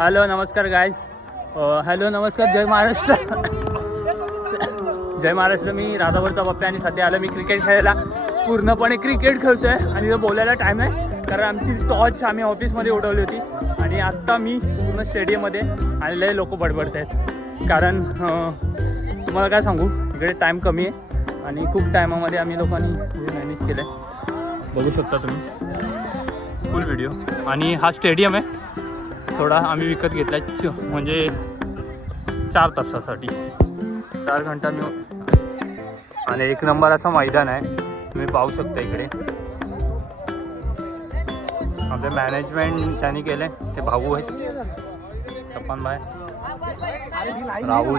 Hello नमस्कार guys. Hello नमस्कार, जय महाराष्ट्र. जय महाराष्ट्र. मी राधावरचा पप्प्या आणि सध्या आलं मी क्रिकेट खेळायला. पूर्णपणे क्रिकेट खेळतो आहे आणि बोलायला टाईम आहे कारण आमची टॉच आम्ही ऑफिसमध्ये उडवली होती आणि आत्ता मी पूर्ण स्टेडियममध्ये आलेले लोक बडबडत आहेत कारण तुम्हाला काय सांगू, इकडे टाईम कमी आहे आणि खूप टायमामध्ये आम्ही लोकांनी मॅनेज केलं आहे. बघू शकता तुम्ही फुल व्हिडिओ. आणि हा स्टेडियम आहे थोडा आम्ही विकत घेतला म्हणजे 4 तासासाठी 4 घंटा मी. आणि 1 नंबर असं मैदान आहे, तुम्ही पाहू शकता. इकडे आमचं मॅनेजमेंट ज्यांनी केलं आहे ते भाऊ आहेत, सपन भाई, राहुल.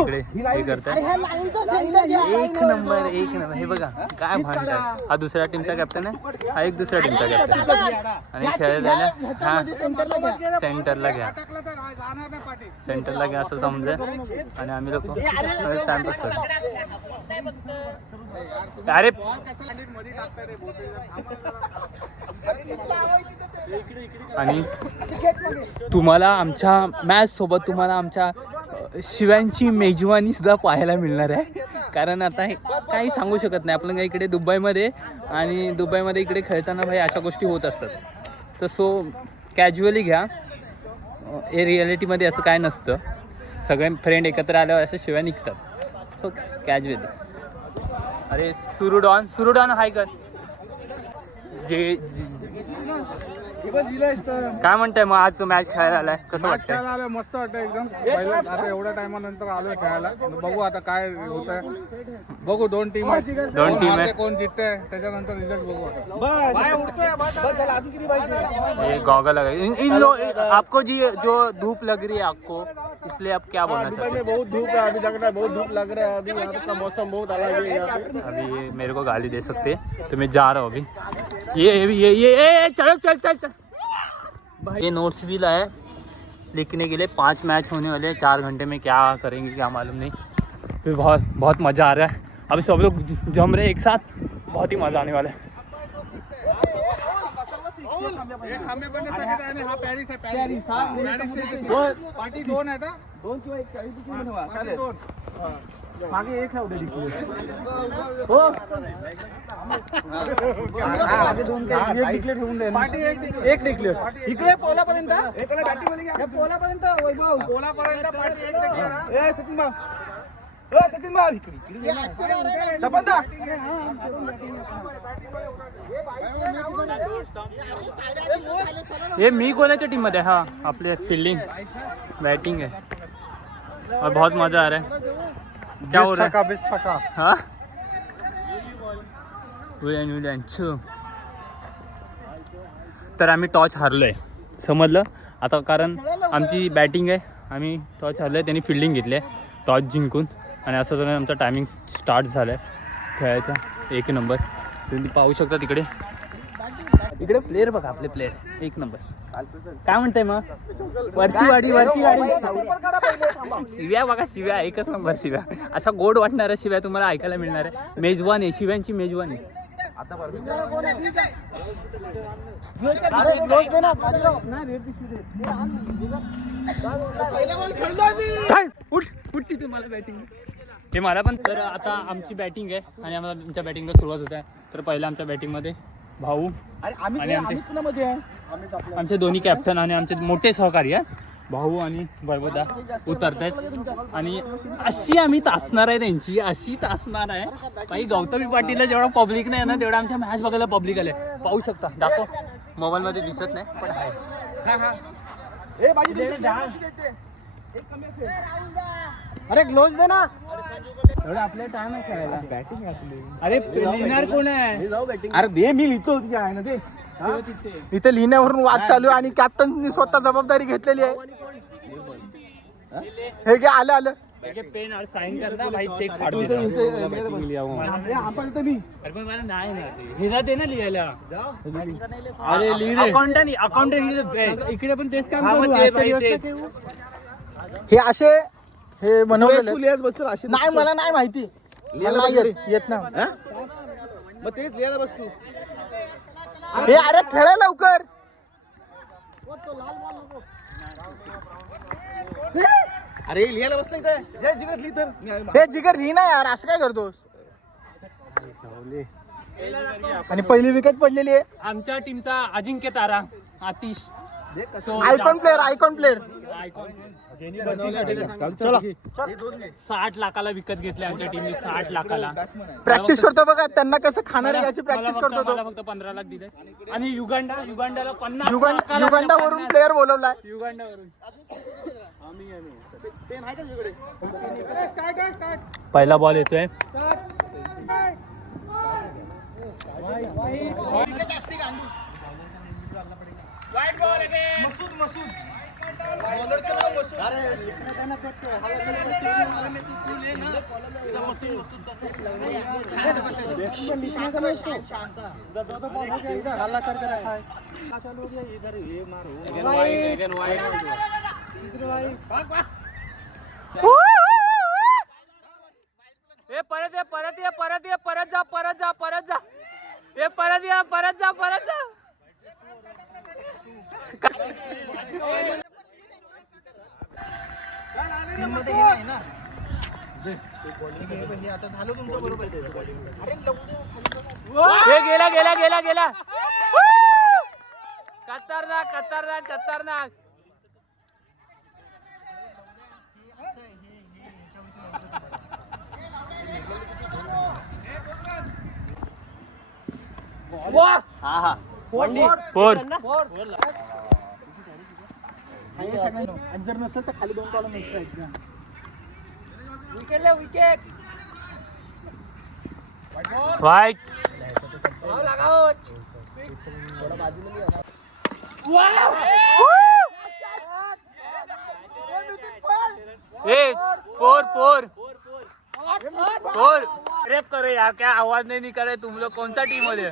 इकडे हे करतात. 1 नंबर 1 नंबर. हे बघा काय भांडतात. हा दुसऱ्या टीमचा कॅप्टन आहे, हा एक दुसऱ्या टीमचा कॅप्टन आहे. आणि खेळायला हा सेंटरला घ्या, सेंटरला घ्या असं समजा. आणि आम्ही लोक टाइमपास करतो. अरे आणि तुम्हाला आमच्या मॅच सोबत तुम्हाला आमच्या शिव्यांची मेजवानी सुद्धा पाहायला मिळणार आहे कारण आता हे काही सांगू शकत नाही आपण. इकडे दुबईमध्ये आणि दुबईमध्ये इकडे खेळताना भाई अशा गोष्टी होत असतात. तर सो कॅज्युअली घ्या. हे रिॲलिटीमध्ये असं काय नसतं. सगळे फ्रेंड एकत्र आल्यावर असं शिव्या निघतात. So casually. अरे सुरुडॉन हाय कर. जे काय म्हणताय मग आज मॅच खेळायला आलाय, कसं वाटतंय? मस्त वाटतंय एकदम. पहिला आता एवढ्या टायमानंतर आलोय खेळायला. बघू आता काय होतंय. बघू 2 टीम आहे, कोण जिंकतंय त्याच्यानंतर रिझल्ट बघू. ये गॉगल आपको जी जो धूप लग रही है आपको, इसलिए आप क्या बोलना चाहते हैं? बहुत धूप है अभी, लग रहा है बहुत धूप लग रहा है अभी. यहाँ का मौसम बहुत अलग है. अभी मेरे को गाली दे सकते तो मैं जा रहा हूँ अभी. ये चलो चल भाई. ये नोट्स भी लाए लिखने के लिए. 5 मैच होने वाले हैं. 4 घंटे में क्या करेंगे क्या मालूम नहीं. फिर बहुत मज़ा आ रहा है. अभी सब लोग जम रहे एक साथ. बहुत ही मज़ा आने वाला है. पार्टी 2 आहे का? 2 किंवा 1 मागे 1 आहे हो. मागे 2 काय डिक्लेअर ठेवून दे. Party 1 declare. इकडे पोलापर्यंत, इकडे बॅटिंग पोलापर्यंत. वैभव पोलापर्यंत पार्टी 1 डिक्लेअर. ए सचिन भाऊ, सचिन भाऊ इकडे सपंदा. ये मी कोणाच्या टीम मध्ये? हा आपले फील्डिंग बैटिंग है और बहुत मजा आ रहा है. क्या हो रहा है? हाँ तर आम्ही टॉच हारलोय समजलं आता कारण आमची बॅटिंग आहे. आम्ही टॉच हारलोय, त्यांनी फिल्डिंग घेतली आहे टॉच जिंकून. आणि असं तर आमचा टायमिंग स्टार्ट झाला आहे खेळायचा. 1 नंबर तुम्ही पाहू शकता. तिकडे इकडे प्लेयर बघा, आपले प्लेयर 1 नंबर. काय म्हणताय मग? वरची वाडी शिव्या बघा, शिव्या 1 नंबर शिव्या. अशा गोड वाटणाऱ्या शिव्या तुम्हाला ऐकायला मिळणार आहे. मेजवान आहे, शिव्यांची मेजवानी. उठ तुम्हाला बॅटिंग हे मला पण. तर आता आमची बॅटिंग आहे आणि आम्हाला आमच्या बॅटिंगला सुरुवात होत आहे. तर पहिला आमच्या बॅटिंगमध्ये भाऊ आणि आमचे दोन्ही कॅप्टन आणि आमचे मोठे सहकारी आहेत भाऊ आणि वैभवदा उतरत आहेत. आणि अशी आम्ही तासणार आहे त्यांची, अशी तासणार आहे काही. गौतमी पाटीलला जेवढा पब्लिक नाही ना तेवढा आमच्या मॅच बघायला पब्लिक आले. पाहू शकता. दाखव, मोबाईलमध्ये दिसत नाही पण आहे. अरे ग्लोव्ज दे ना. एवढं आपल्या टाइम आहे खेळायला. बॅटिंग आपली. अरे लिहिणार कोण आहे? अरे दे, मी लिहितो. आहे ना ते इथे लिहिण्यावरून वाद चालू आहे आणि कॅप्टननी स्वतः जबाबदारी घेतलेली आहे. हे घे, आलं पेन और साइन करना भाई. चेक फाड़ देना. अरे पण मला नाही ना हिरा दे ना लिहायला. अरे लिह अकाउंटंट इकडे पण तेच काम. हे असे हे बनवलेले नाही. मला नाही माहिती. येत ना मग तेच लिहायला बसतो. हे अरे खेळा लवकर. अरे लिहायला बसलं इथं. हे जिगर लिही तर. हे जिगर लिही ना यार, असं काय करतोस? आणि पहिली विकेट पडलेली आहे. आमच्या टीमचा अजिंक्य तारा आतिश आयकॉन प्लेअर. चला 60 लाखाला विकत घेतले आमच्या टीमने. 60 लाखाला प्रॅक्टिस करतो बघा, त्यांना कसं खाणार आहे याची प्रॅक्टिस करतो तो. मला फक्त 15 लाख दिले. आणि युगांडाला 50 युगांडावरून प्लेअर बोलवलाय. युगांडावरून पहिला बॉल येतोय. परत जा आता झालं तुमचं बरोबर. गेला खतरनाक हा फोर. आणि जर नसेल तर खाली 2 कॉलम एक्स्ट्रा आहेत. विकेट वाईट. फोर. रेप करो यार, क्या आवाज नहीं निकल तुम लोग कौन सा टीम मध्ये?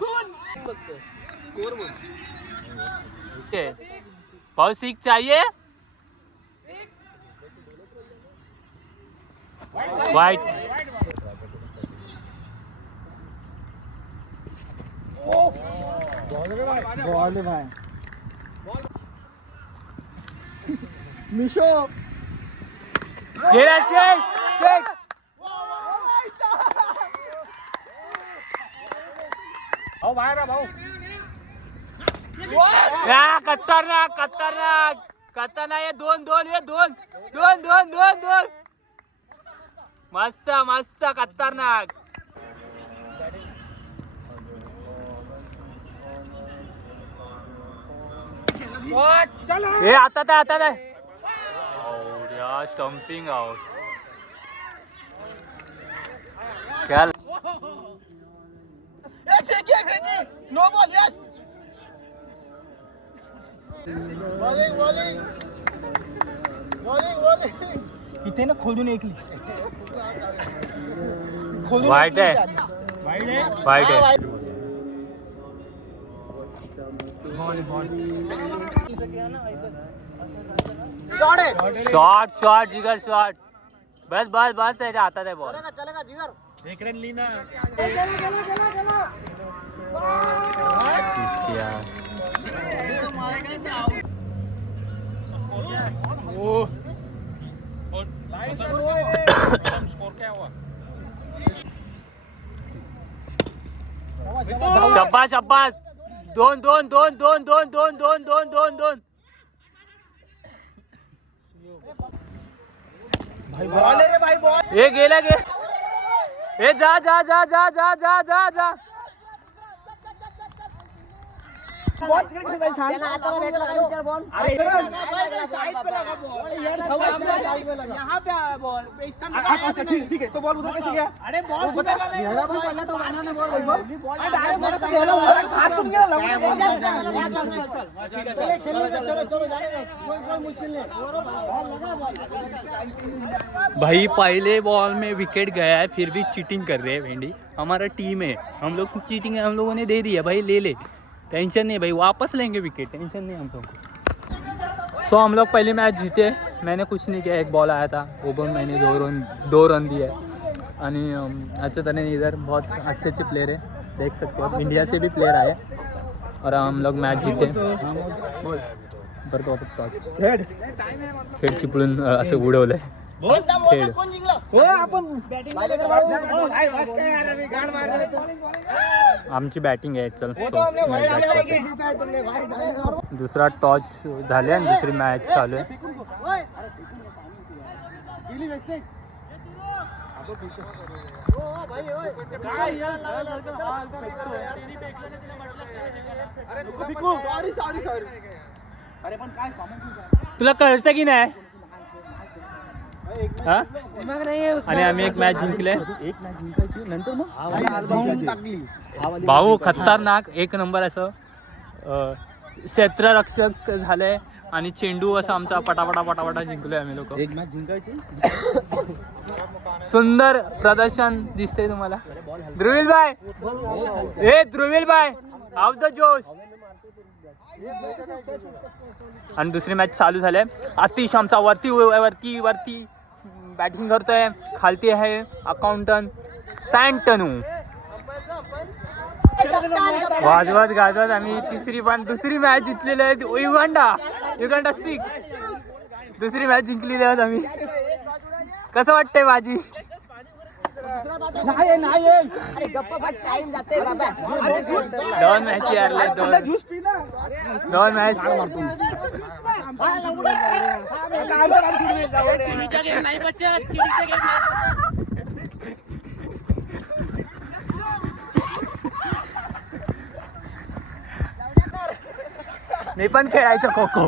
बहुत सीख चाहिए. वाइट. बॉल भाई मिशो गेला. सिक्स. या खतरनाक ये दोन. मस्त खतरनाक. हे आता नाही. Stumping out. खेल. No ball. यस बॉलिंग इथे ना खोलून ऐकली. वाईट आहे. शॉट जिगर शॉट. बस आहे आता आहे बॉल. चलेगा जिगर. शाबास. दोन. बॉल रे भाई बॉल. हे गेला. हे जा. बॉल तिकडे कसं जाईल सांग. हाताला भेटला का विचार बॉल. अरे साइड पे लगा बॉल. साइड पे लगा. यहां पे आया बॉल. अच्छा ठीक है. तो बॉल उधर कैसे गया? अरे बॉल उधर नहीं. याला पण पडला तो गाना ने बॉल भाई. डायरेक्ट मस्त गेला उधर. हातून गेला लवकर. ठीक है चलो जाने दो. कोई मुश्किल नहीं. बॉल लगा बॉल. भाई पहले बॉल में विकेट गया है, फिर भी चीटिंग कर रहे हैं भेंडी. हमारा टीम है, हम लोग चीटिंग है, हम लोगों ने दे दिया भाई. ले टेंशन नहीं भाई, वापस लेंगे विकेट. टेंशन नहीं हम लोग को. सो हम लोग पहली मैच जीते. मैंने कुछ नहीं किया. एक बॉल आया था, वो बॉल मैंने 2 रन दिए. आणि अच्छे तरह इधर बहुत अच्छे प्लेयर है, देख सकते हो. इंडिया से भी प्लेयर आए और हम लोग मैच जीते. परत वापस टॉच हेड खेळ चिपळून असं उडवलंय खेळ हो आपण आमची बॅटिंग आहे चल दुसरा टॉच झाले आणि दुसरी मॅच चालू आहे तुला कळतं की नाही हा आणि आम्ही एक मॅच जिंकले नंतर मग भाऊ खतरनाक एक नंबर असं क्षेत्ररक्षक झालंय आणि चेंडू असं आमचा पटापटा जिंकलोय आम्ही लोक एक मॅच जिंकायची सुंदर प्रदर्शन दिसतंय तुम्हाला ध्रुवील भाई हे ध्रुवील भाई आउट द जोश आणि दुसरी मॅच चालू झाली आतिश आमचा वरती बॅटिंग करतोय खालती आहे अकाउंटंट सँटनू वाजवत गाजवत आम्ही दुसरी मॅच जिंकलेली आहे युगांडा स्पीक दुसरी मॅच जिंकलेली आहोत आम्ही कसं वाटतंय बाजी दोन मॅच हारले दोन मॅच मी पण खेळायचं खो खो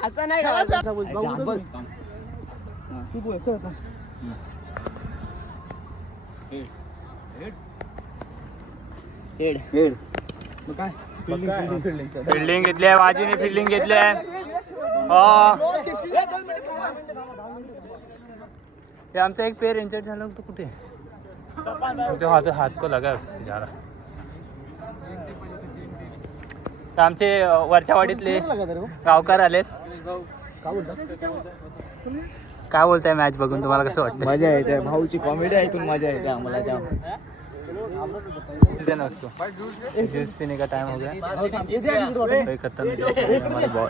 असं नाही फिल्डिंग घेतली आहे बाजीने फिल्डिंग घेतली आहे हे आमचा एक पेअर इंजर्ड झाला तो कुठे हात को लगा जा रहा तर आमचे वरच्या वाडीतले गावकार आलेत काय बोलताय मॅच बघून तुम्हाला कसं वाटतं मजा येते भाऊची कॉमेडी ऐकून मजा येते आम्हाला जाम नसतो जूस पीने का टाइम हो गया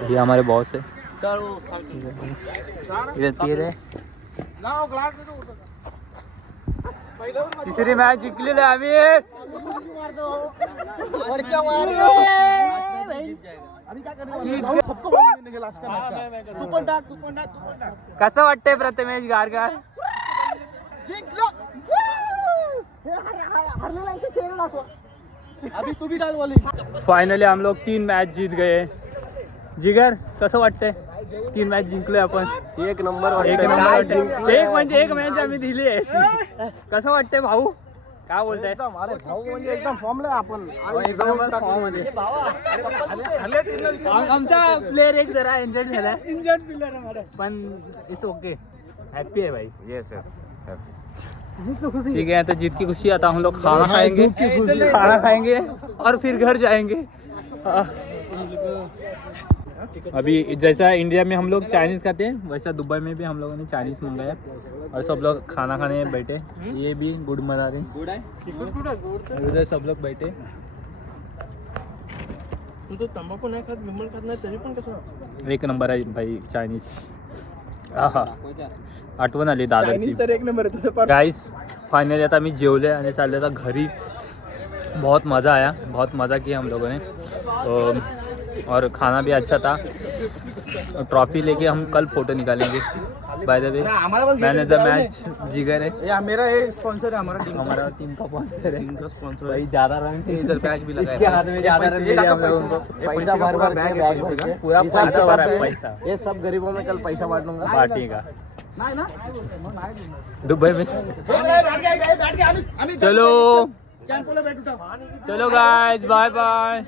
ये हमारे बॉस है इधर पी रहे तिसरी मॅच जिंकलेली आम्ही कसं वाटतंय प्रथमेश गारगार फाइनली हम लोग 3 मैच जीत गए जिगर कसं वाटतंय 3 मॅच जिंकलोय आपण एक नंबर एक म्हणजे एक मॅच आम्ही दिली आहे कसं वाटतंय भाऊ काय बोलताय अरे भाऊ म्हणजे एकदम फॉर्मला आपण आमचा प्लेअर एक जरा इंजर्ड झालाय पण इट्स ओके हैप्पी है भाई यस ठीक है तो जीत की खुशी आता हम लोग खाना खाएंगे और फिर घर जाएंगे अभी जैसा इंडिया में हम लोग चाइनीज खाते हैं वैसा दुबई में भी हम लोगों ने चाइनीज मंगाया और सब लोग खाना खाने बैठे ये भी गुड मना रहे उधर सब लोग बैठे तू तंबाखू नाही खात विमल खात नाही तरी पण कसं एक नंबर आहे भाई चायनीज हा आठवण आली दादाची तर एक नंबर आहे तसं गाइस फाइनली आता मी जेवले आणि चालले आता घरी बहुत मज़ा आया बहुत मज़ा किया हम लोगों ने और खाना भी अच्छा था ट्रॉफी लेके हम कल फोटो निकालेंगे बाय द वे मैंने द मैच जिगर है ये मेरा ये स्पॉन्सर है हमारा टीम का स्पॉन्सर है का स्पॉन्सर भाई ज्यादा रन इधर बैच भी लगाया इसके हाथ में ज्यादा रन मिले हम लोगों को पैसा भर के बैग भर के पूरा पैसा भरा है पैसा ये सब गरीबों में कल पैसा बांट दूंगा पार्टी का दुबई में चलो गाइस बाय बाय